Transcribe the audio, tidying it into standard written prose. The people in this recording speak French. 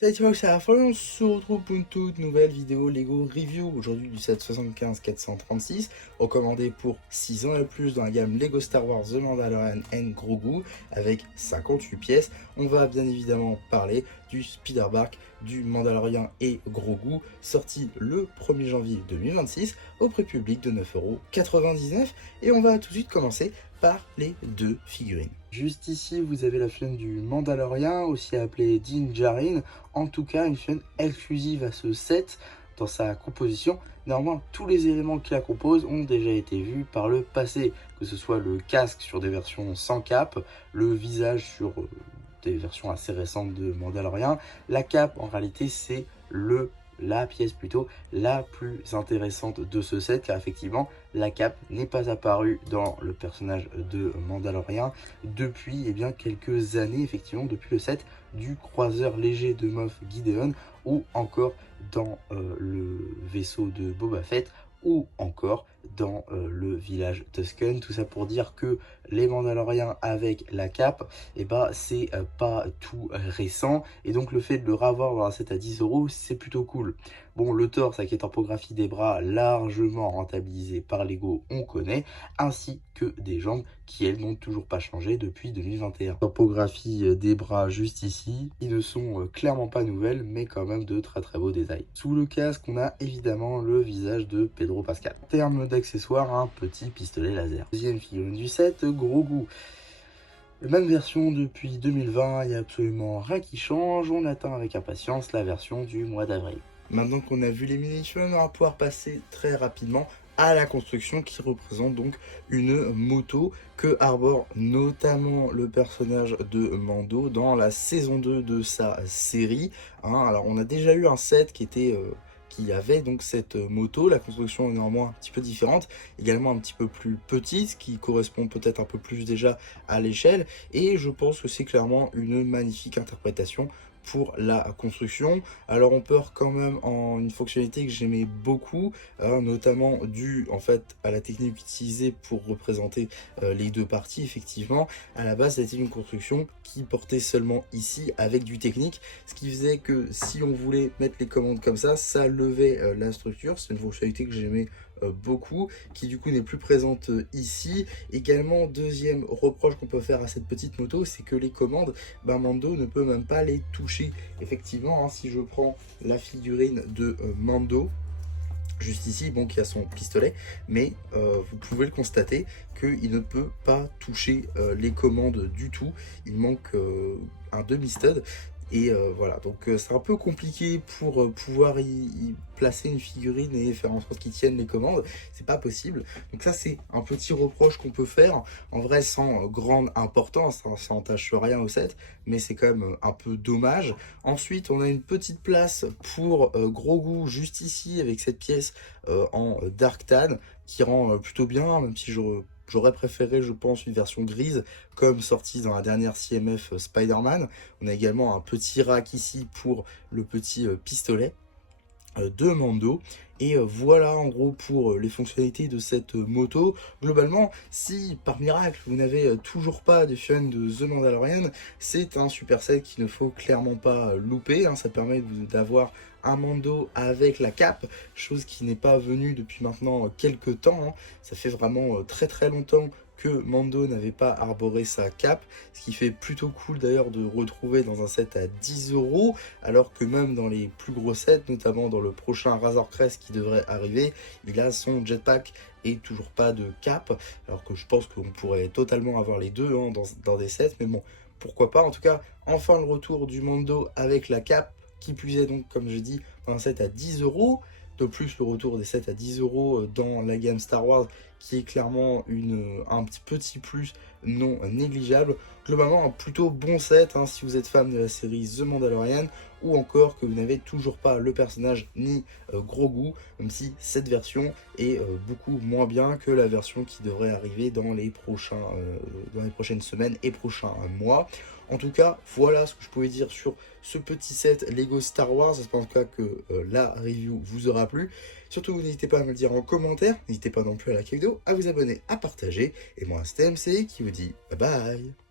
Salut tout le monde, c'est Raphaël, on se retrouve pour une toute nouvelle vidéo Lego Review, aujourd'hui du set 75-436, recommandé pour 6 ans et plus dans la gamme Lego Star Wars The Mandalorian and Grogu, avec 58 pièces. On va bien évidemment parler du Spider-Bark du Mandalorian et Grogu, sorti le 1er janvier 2026 au prix public de 9,99 €. Et on va tout de suite commencer par les deux figurines. Juste ici, vous avez la figurine du Mandalorian, aussi appelée Din Djarin. En tout cas, une figurine exclusive à ce set dans sa composition. Néanmoins, tous les éléments qui la composent ont déjà été vus par le passé, que ce soit le casque sur des versions sans cap, le visage sur des versions assez récentes de Mandalorian. La cape, en réalité, c'est la pièce plutôt la plus intéressante de ce set, car effectivement la cape n'est pas apparue dans le personnage de Mandalorian depuis quelques années, effectivement depuis le set du croiseur léger de Moff Gideon, ou encore dans le vaisseau de Boba Fett, ou encore dans le village Tusken. Tout ça pour dire que les Mandaloriens avec la cape, c'est pas tout récent, et donc le fait de le revoir dans un set à 10 €, c'est plutôt cool. Bon, le torse avec les topographies des bras largement rentabilisé par Lego, on connaît, ainsi que des jambes qui, elles, n'ont toujours pas changé depuis 2021. Topographie des bras juste ici, ils ne sont clairement pas nouvelles, mais quand même de très très beaux détails. Sous le casque, on a évidemment le visage de Pedro Pascal. En termes d'accessoires, un petit pistolet laser. Deuxième figurine du set, Grogu. Même version depuis 2020, il n'y a absolument rien qui change, on attend avec impatience la version du mois d'avril. Maintenant qu'on a vu les miniatures, on va pouvoir passer très rapidement à la construction, qui représente donc une moto que arbore notamment le personnage de Mando dans la saison 2 de sa série. Alors on a déjà eu un set qui avait donc cette moto. La construction est néanmoins un petit peu différente, également un petit peu plus petite, qui correspond peut-être un peu plus déjà à l'échelle, et je pense que c'est clairement une magnifique interprétation pour la construction. Alors on perd quand même en une fonctionnalité que j'aimais beaucoup, notamment due en fait à la technique utilisée pour représenter les deux parties. Effectivement, à la base c'était une construction qui portait seulement ici avec du technique, ce qui faisait que si on voulait mettre les commandes comme ça levait la structure. C'est une fonctionnalité que j'aimais beaucoup, qui du coup n'est plus présente ici. Également, deuxième reproche qu'on peut faire à cette petite moto, c'est que les commandes, Mando ne peut même pas les toucher. Effectivement, si je prends la figurine de Mando, juste ici, bon, qui a son pistolet, mais vous pouvez le constater qu'il ne peut pas toucher les commandes du tout. Il manque un demi-stud. Et voilà, donc c'est un peu compliqué pour pouvoir y placer une figurine et faire en sorte qu'ils tiennent les commandes. C'est pas possible. Donc ça, c'est un petit reproche qu'on peut faire. En vrai, sans grande importance, ça entache rien au set, mais c'est quand même un peu dommage. Ensuite, on a une petite place pour Grogu juste ici, avec cette pièce en Dark Tan, qui rend plutôt bien, même si j'aurais préféré, je pense, une version grise, comme sortie dans la dernière CMF Spider-Man. On a également un petit rack ici pour le petit pistolet de Mando. Et voilà en gros pour les fonctionnalités de cette moto. Globalement, si par miracle vous n'avez toujours pas de figurines de The Mandalorian, c'est un super set qu'il ne faut clairement pas louper. Ça permet d'avoir un Mando avec la cape, chose qui n'est pas venue depuis maintenant quelques temps. Ça fait vraiment très très longtemps que Mando n'avait pas arboré sa cape, ce qui fait plutôt cool d'ailleurs de retrouver dans un set à 10 €, alors que même dans les plus gros sets, notamment dans le prochain Razor Crest qui devrait arriver, il a son jetpack et toujours pas de cap, alors que je pense qu'on pourrait totalement avoir les deux dans des sets, mais bon, pourquoi pas. En tout cas, enfin le retour du Mando avec la cape, qui plus est donc, comme je dis, dans un set à 10 €. De plus, le retour des sets à 10 € dans la gamme Star Wars, qui est clairement un petit plus non négligeable. Globalement, un plutôt bon set si vous êtes fan de la série The Mandalorian, ou encore que vous n'avez toujours pas le personnage ni Grogu, même si cette version est beaucoup moins bien que la version qui devrait arriver dans les prochaines semaines et prochains mois. En tout cas, voilà ce que je pouvais dire sur ce petit set Lego Star Wars. J'espère en tout cas que la review vous aura plu. Surtout, n'hésitez pas à me le dire en commentaire. N'hésitez pas non plus à liker la vidéo, à vous abonner, à partager. Et moi, c'était MC qui vous dit bye bye.